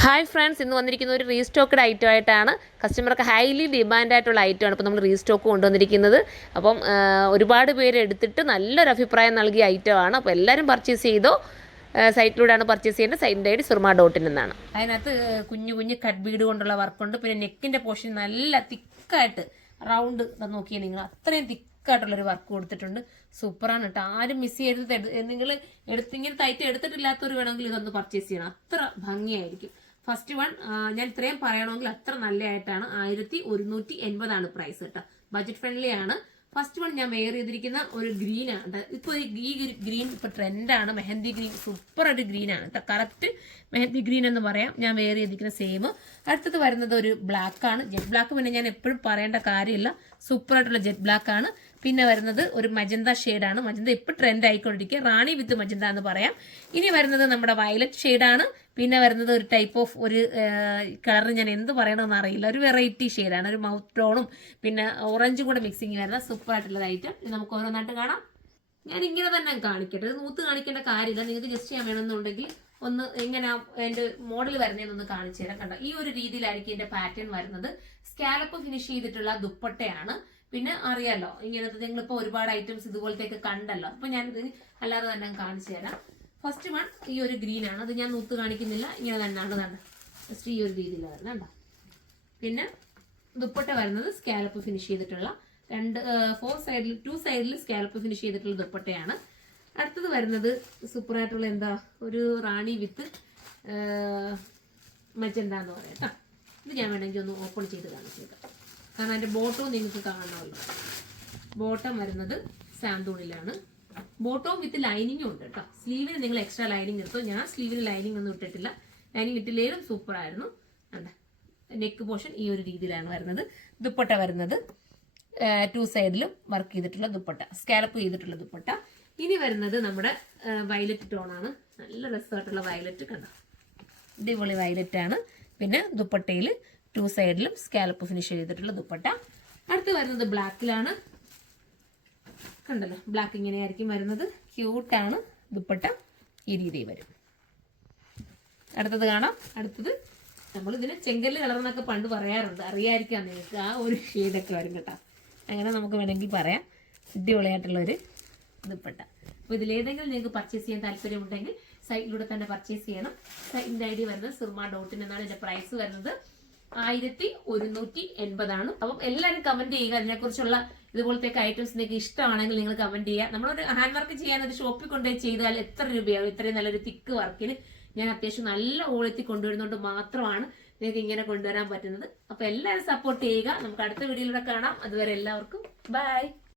Hi friends, ഇന്ന് വന്നിരിക്കുന്ന ഒരു റീസ്റ്റോക്ക്ഡ് ഐറ്റം ആയിട്ടാണ്. കസ്റ്റമർക്ക് ഹൈലി ഡിമാൻഡ് ആയിട്ടുള്ള ഐറ്റമാണ് ഇപ്പോൾ നമ്മൾ റീസ്റ്റോക്ക് കൊണ്ടുവന്നിരിക്കുന്നത്. അപ്പം ഒരുപാട് പേര് എടുത്തിട്ട് നല്ലൊരു അഭിപ്രായം നൽകിയ ഐറ്റമാണ്. അപ്പോൾ എല്ലാവരും പർച്ചേസ് ചെയ്തോ. സൈറ്റിലൂടെയാണ് പർച്ചേസ് ചെയ്യേണ്ടത്. സൈറ്റിൻ്റെ ഐ ഡി surma.in എന്നാണ്. അതിനകത്ത് കുഞ്ഞു കുഞ്ഞു കട്ട് ബീഡ് കൊണ്ടുള്ള വർക്കുണ്ട്. പിന്നെ നെക്കിൻ്റെ പോർഷൻ നല്ല തിക്കായിട്ട് റൗണ്ട് നോക്കിയാൽ നിങ്ങൾ അത്രയും തിക്കായിട്ടുള്ളൊരു വർക്ക് കൊടുത്തിട്ടുണ്ട്. സൂപ്പറാണ് കേട്ടോ. ആരും മിസ് ചെയ്ത് നിങ്ങൾ ഇങ്ങനെ തയ്റ്റ് എടുത്തിട്ടില്ലാത്തവർ വേണമെങ്കിൽ ഇതൊന്ന് പർച്ചേസ് ചെയ്യണം. അത്ര ഭംഗിയായിരിക്കും. ഫസ്റ്റ് വൺ ഞാൻ ഇത്രയും പറയണമെങ്കിൽ അത്ര നല്ലതായിട്ടാണ്. 1180 പ്രൈസ് കേട്ടോ. ബഡ്ജറ്റ് ഫ്രണ്ട്ലി ആണ്. ഫസ്റ്റ് വൺ ഞാൻ വെയർ ചെയ്തിരിക്കുന്ന ഒരു ഗ്രീൻ ആണ്. ഇപ്പോൾ ഈ ഗ്രീൻ ഇപ്പോൾ ട്രെൻഡാണ്. മെഹന്തി ഗ്രീൻ സൂപ്പർ ആയിട്ട് ഗ്രീൻ ആണ് കേട്ടോ. കറക്റ്റ് മെഹന്തി ഗ്രീൻ എന്ന് പറയാം. ഞാൻ വെയർ ചെയ്തിരിക്കുന്ന സെയിം. അടുത്തത് വരുന്നത് ഒരു ബ്ലാക്ക് ആണ്. ജെറ്റ് ബ്ലാക്ക് പിന്നെ ഞാൻ എപ്പോഴും പറയേണ്ട കാര്യമില്ല. സൂപ്പർ ആയിട്ടുള്ള ജെറ്റ് ബ്ലാക്ക് ആണ്. പിന്നെ വരുന്നത് ഒരു മജന്ത ഷെയ്ഡാണ്. മജന്ത ഇപ്പോൾ ട്രെൻഡ് ആയിക്കൊണ്ടിരിക്കുക. റാണി വിത്ത് മജന്ത എന്ന് പറയാം. ഇനി വരുന്നത് നമ്മുടെ വയലറ്റ് ഷെയ്ഡാണ്. പിന്നെ വരുന്നത് ഒരു ടൈപ്പ് ഓഫ് ഒരു കളർ ഞാൻ എന്ത് പറയണമെന്ന് അറിയില്ല. ഒരു വെറൈറ്റി ഷെയ്ഡാണ്. ഒരു മൗത്ത് ടോണും പിന്നെ ഓറഞ്ചും കൂടെ മിക്സിങ് വരുന്ന സൂപ്പർ ആയിട്ടുള്ള ഐറ്റം. നമുക്ക് ഓരോന്നായിട്ട് കാണാം. ഞാൻ ഇങ്ങനെ തന്നെ കാണിക്കട്ടെ. ഇത് നൂത്ത് കാണിക്കേണ്ട കാര്യമില്ല. നിങ്ങൾക്ക് ജസ്റ്റ് ചെയ്യാൻ വേണമെന്നുണ്ടെങ്കിൽ ഒന്ന് എങ്ങനെ എൻ്റെ മോഡൽ വരുന്നതെന്നൊന്ന് കാണിച്ചു തരാം. കണ്ടോ, ഈ ഒരു രീതിയിലായിരിക്കും എൻ്റെ പാറ്റേൺ വരുന്നത്. സ്കാലപ്പ് ഫിനിഷ് ചെയ്തിട്ടുള്ള ദുപ്പട്ടയാണ്. പിന്നെ അറിയാലോ, ഇങ്ങനത്തെ നിങ്ങളിപ്പോൾ ഒരുപാട് ഐറ്റംസ് ഇതുപോലത്തെയൊക്കെ കണ്ടല്ലോ. അപ്പൊ ഞാനിത് അല്ലാതെ തന്നെ കാണിച്ചു തരാം. ഫസ്റ്റ് വൺ ഈ ഒരു ഗ്രീൻ ആണ്. അത് ഞാൻ നൂത്ത് കാണിക്കുന്നില്ല. ഇങ്ങനെ തന്നെയാണ് കണ്ട. ജസ്റ്റ് ഈ ഒരു രീതിയിലാണ് കണ്ടോ. പിന്നെ ദുപ്പട്ട വരുന്നത് സ്കാലപ്പ് ഫിനിഷ് ചെയ്തിട്ടുള്ള 2 സൈഡിൽ സ്കാലപ്പ് ഫിനിഷ് ചെയ്തിട്ടുള്ള ദുപ്പട്ടയാണ്. അടുത്തത് വരുന്നത് സൂപ്പറായിട്ടുള്ള എന്താ ഒരു റാണി വിത്ത് മജന്ത എന്ന് പറയാം കേട്ടോ. ഇത് ഞാൻ വേണമെങ്കിൽ ഒന്ന് ഓപ്പൺ ചെയ്ത് കാണിച്ചേക്കാം. കാരണം അതിൻ്റെ ബോട്ടവും നിങ്ങൾക്ക് കാണണമല്ലോ. ബോട്ടം വരുന്നത് സാന്തൂണിലാണ്. ബോട്ടവും വിത്ത് ലൈനിങ്ങും ഉണ്ട് കേട്ടോ. സ്ലീവിന് നിങ്ങൾ എക്സ്ട്രാ ലൈനിങ് എടുത്തോ. ഞാൻ സ്ലീവിന് ലൈനിങ് ഒന്നും ഇട്ടിട്ടില്ല. ലൈനിങ് ഇട്ടില്ലേലും സൂപ്പർ ആയിരുന്നു. നെക്ക് പോർഷൻ ഈ ഒരു രീതിയിലാണ് വരുന്നത്. ദുപ്പട്ട വരുന്നത് 2 സൈഡിലും വർക്ക് ചെയ്തിട്ടുള്ള ദുപ്പട്ട, സ്കാലപ്പ് ചെയ്തിട്ടുള്ള ദുപ്പട്ട. ഇനി വരുന്നത് നമ്മുടെ വയലറ്റ് ടോണാണ്. നല്ല രസമായിട്ടുള്ള വയലറ്റ് കണ്ടോ. അടിപൊളി വയലറ്റ് ആണ്. പിന്നെ ദുപ്പട്ടയിൽ 2 സൈഡിലും സ്കാലപ്പ് ഫിനിഷ് ചെയ്തിട്ടുള്ള ദുപ്പട്ട. അടുത്ത് വരുന്നത് ബ്ലാക്കിലാണ്. കണ്ടല്ലോ, ബ്ലാക്ക് ഇങ്ങനെയായിരിക്കും വരുന്നത്. ക്യൂട്ടാണ്. ദുപ്പട്ട ഈ രീതിയിൽ വരും. അടുത്തത് കാണാം. അടുത്തത് നമ്മൾ ഇതിന് ചെങ്കല്ല് കളർ എന്നൊക്കെ പണ്ട് പറയാറുണ്ട്. അറിയാതിരിക്കാം നിങ്ങൾക്ക്. ആ ഒരു ഷെയ്ഡൊക്കെ വരും കേട്ടോ. അങ്ങനെ നമുക്ക് വേണമെങ്കിൽ പറയാം. അടിപൊളിയായിട്ടുള്ളൊരു ദുപ്പട്ട. അപ്പോൾ ഇതിലേതെങ്കിലും നിങ്ങൾക്ക് പർച്ചേസ് ചെയ്യാൻ താല്പര്യമുണ്ടെങ്കിൽ സൈറ്റിലൂടെ തന്നെ പർച്ചേസ് ചെയ്യണം. സൈറ്റിൻ്റെ ഐ ഡി വരുന്നത് surma.in എന്നാണ്. ഇതിൻ്റെ പ്രൈസ് വരുന്നത് 1180 അപ്പം എല്ലാവരും കമന്റ് ചെയ്യുക. അതിനെക്കുറിച്ചുള്ള ഇതുപോലത്തെ ഐറ്റംസ് നിങ്ങൾക്ക് ഇഷ്ടമാണെങ്കിൽ നിങ്ങൾ കമന്റ് ചെയ്യുക. നമ്മളൊരു ഹാൻഡ് വർക്ക് ചെയ്യാൻ ഒരു ഷോപ്പിൽ കൊണ്ടുപോയി ചെയ്താൽ എത്ര രൂപയാവും? ഇത്രയും നല്ലൊരു തിക്ക് വർക്കിന് ഞാൻ അത്യാവശ്യം നല്ല ക്വാളിറ്റി കൊണ്ടുവരുന്നതുകൊണ്ട് മാത്രമാണ് നിങ്ങൾക്ക് ഇങ്ങനെ കൊണ്ടുവരാൻ പറ്റുന്നത്. അപ്പൊ എല്ലാവരും സപ്പോർട്ട് ചെയ്യുക. നമുക്ക് അടുത്ത വീഡിയോയിലൂടെ കാണാം. അതുവരെ എല്ലാവർക്കും ബൈ.